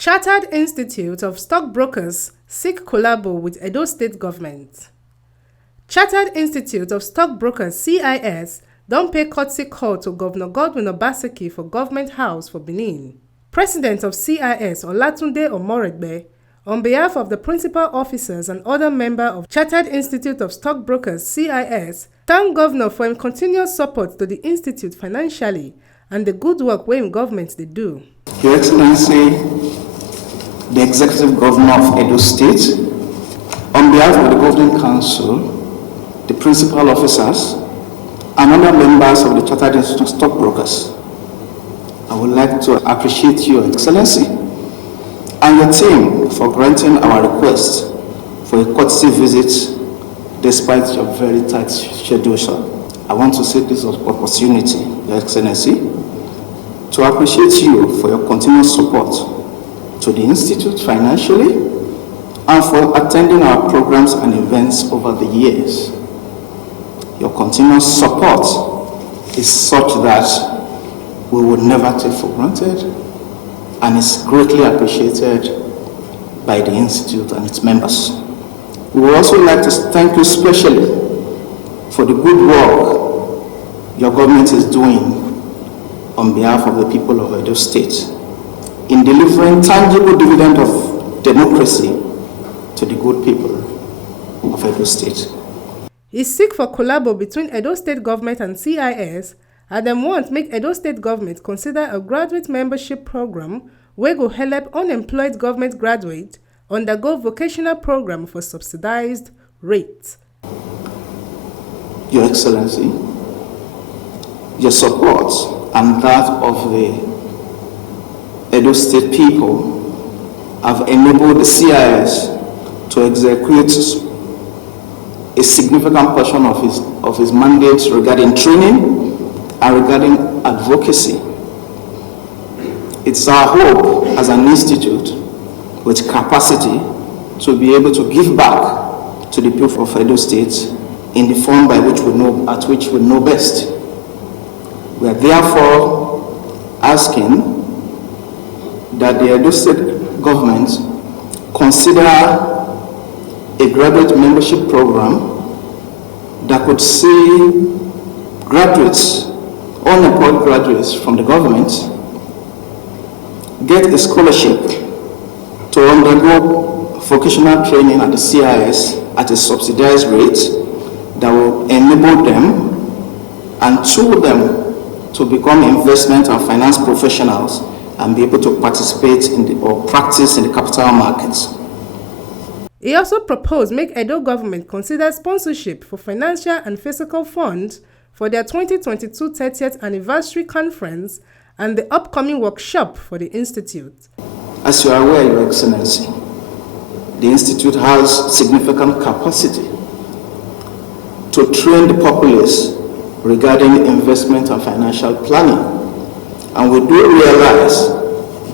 Chartered Institute of Stockbrokers seek collabo with Edo State Government. Chartered Institute of Stockbrokers (CIS) don pay courtesy call to Governor Godwin Obaseki for Government House for Benin. President of CIS Olatunde Omoregbe, on behalf of the principal officers and other members of Chartered Institute of Stockbrokers (CIS), thank Governor for him continuous support to the institute financially and the good work wey im government dey do. Your Excellency, the Executive Governor of Edo State, on behalf of the Governing Council, the principal officers, and other members of the Chartered Institute of Stockbrokers, I would like to appreciate Your Excellency and your team for granting our request for a courtesy visit despite your very tight schedule, sir. I want to say this opportunity, Your Excellency, to appreciate you for your continuous support to the Institute financially and for attending our programs and events over the years. Your continuous support is such that we would never take for granted and is greatly appreciated by the Institute and its members. We would also like to thank you especially for the good work your government is doing on behalf of the people of Edo State in delivering tangible dividend of democracy to the good people of Edo State. He seek for collabo between Edo State Government and CIS, and dem want make Edo State Government consider a graduate membership program wey go help unemployed government graduates undergo vocational program for subsidized rates. Your Excellency, your support and that of the Edo State people have enabled the CIS to execute a significant portion of his mandates regarding training and regarding advocacy. It's our hope as an institute with capacity to be able to give back to the people of Edo State in the form by which we know best. We are therefore asking that the Edo State government consider a graduate membership program that could see graduates, unemployed graduates from the government, get a scholarship to undergo vocational training at the CIS at a subsidized rate that will enable them and tool them to become investment and finance professionals and be able to participate in or practice in the capital markets. He also proposed make Edo government consider sponsorship for financial and physical funds for their 2022 30th anniversary conference and the upcoming workshop for the institute. As you are aware, Your Excellency, the institute has significant capacity to train the populace regarding investment and financial planning. And we do realize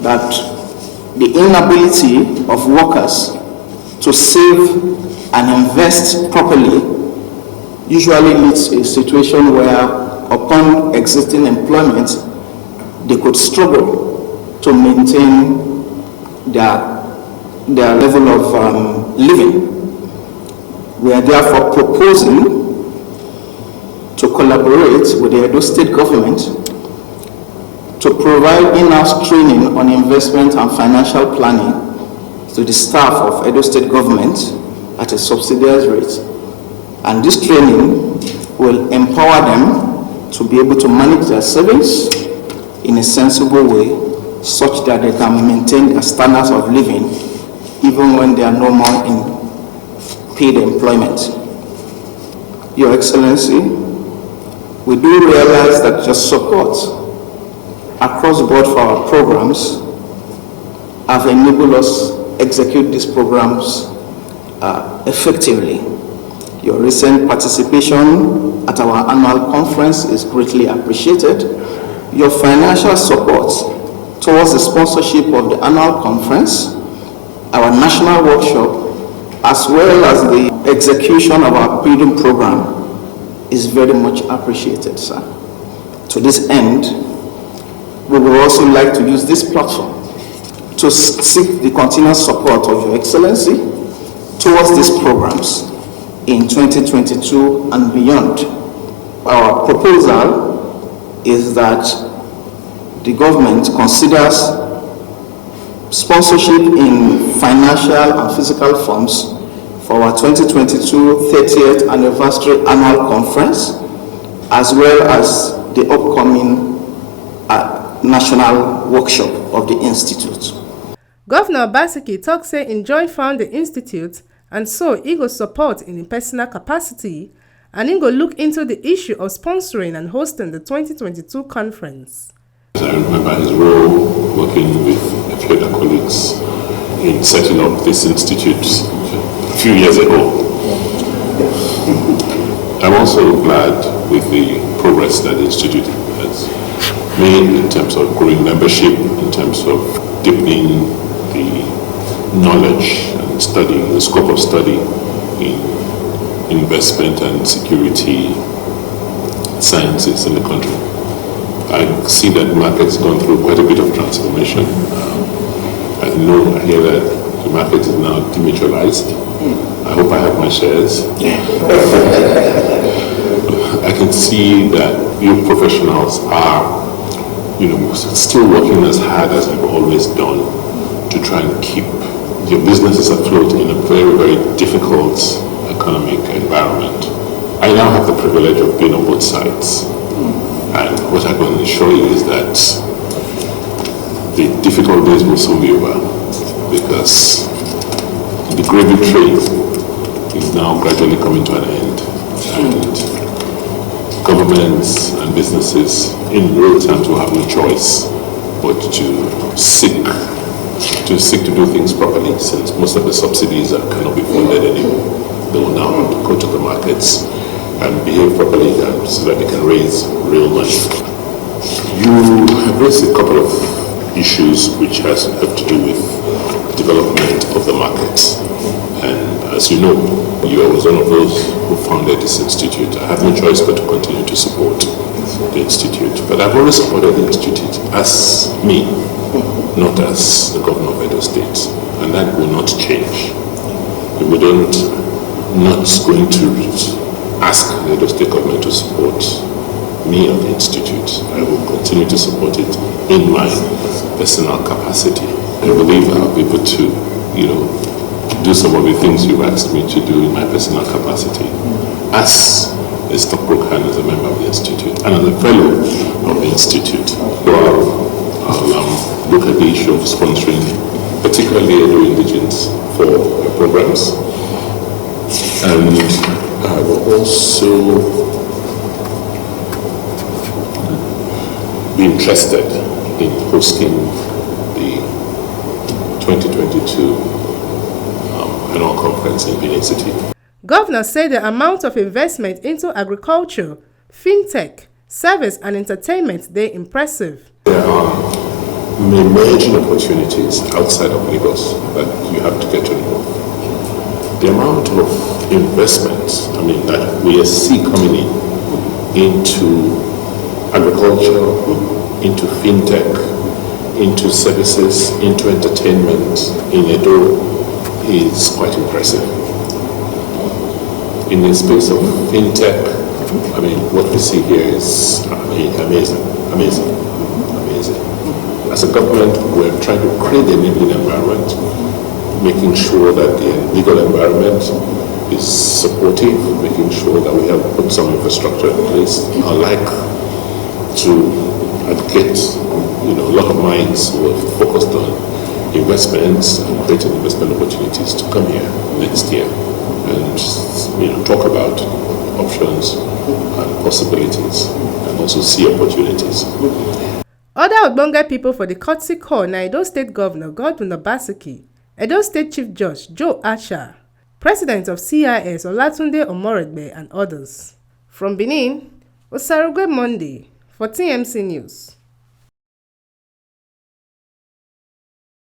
that the inability of workers to save and invest properly usually leads to a situation where, upon existing employment, they could struggle to maintain their level of living. We are therefore proposing to collaborate with the Edo State government to provide in-house training on investment and financial planning to the staff of Edo State government at a subsidized rate. And this training will empower them to be able to manage their savings in a sensible way such that they can maintain their standards of living even when they are no more in paid employment. Your Excellency, we do realize that your support across the board for our programs have enabled us execute these programs effectively. Your recent participation at our annual conference is greatly appreciated. Your financial support towards the sponsorship of the annual conference, our national workshop, as well as the execution of our breeding program is very much appreciated, sir. To this end, we would also like to use this platform to seek the continuous support of Your Excellency towards these programs in 2022 and beyond. Our proposal is that the government considers sponsorship in financial and physical forms for our 2022 30th anniversary annual conference, as well as the upcoming national workshop of the Institute. Governor Obaseki tok say Enjoy found the Institute and so he go support in a personal capacity and he go look into the issue of sponsoring and hosting the 2022 conference. I remember his role working with a few other colleagues in setting up this institute a few years ago. I'm also glad with the progress that the institute has made in terms of growing membership, in terms of deepening the knowledge and study, the scope of study in investment and security sciences in the country. I see that the market's gone through quite a bit of transformation. I hear that the market is now dematerialized. I hope I have my shares. I can see that you professionals are, still working as hard as you've always done to try and keep your businesses afloat in a very, very difficult economic environment. I now have the privilege of being on both sides. And what I can assure you is that the difficult days will soon be over, because the gravy train is now gradually coming to an end. And governments and businesses in real terms will have no choice but to seek to do things properly, since most of the subsidies cannot be funded anymore. They will now have to go to the markets and behave properly so that they can raise real money. You have raised a couple of issues which have to do with development of the markets. And as you know, you was one of those who founded this institute. I have no choice but to continue to support the institute. But I've always supported the institute as me, not as the governor of Edo State. And that will not change. We not going to ask the Edo State government to support me or the institute. I will continue to support it in my personal capacity. I believe I'll be able to, do some of the things you've asked me to do in my personal capacity as a stockbroker and as a member of the institute and as a fellow of the institute. So I'll look at the issue of sponsoring, particularly Edo indigents for programs. And I will also be interested in hosting the 2022 annual conference in Benin City. Governor said the amount of investment into agriculture, fintech, service and entertainment they impressive. There are emerging opportunities outside of Lagos that you have to get to know. The amount of investment, that we see coming into agriculture, into fintech, into services, into entertainment in Edo is quite impressive. In the space of fintech, what we see here is amazing. As a government, we're trying to create the enabling environment, making sure that the legal environment is supportive, making sure that we have put some infrastructure in place. I like to get a lot of minds who are focused on investments and creating investment opportunities to come here next year and talk about options and possibilities and also see opportunities. Other Ogbonge people for the courtesy call na Edo State Governor Govumet Obaseki, Edo State Chief Judge Joe Asha, President of CIS Olatunde Omoregbe and others. From Benin, Osarugwe Monday for TMC News.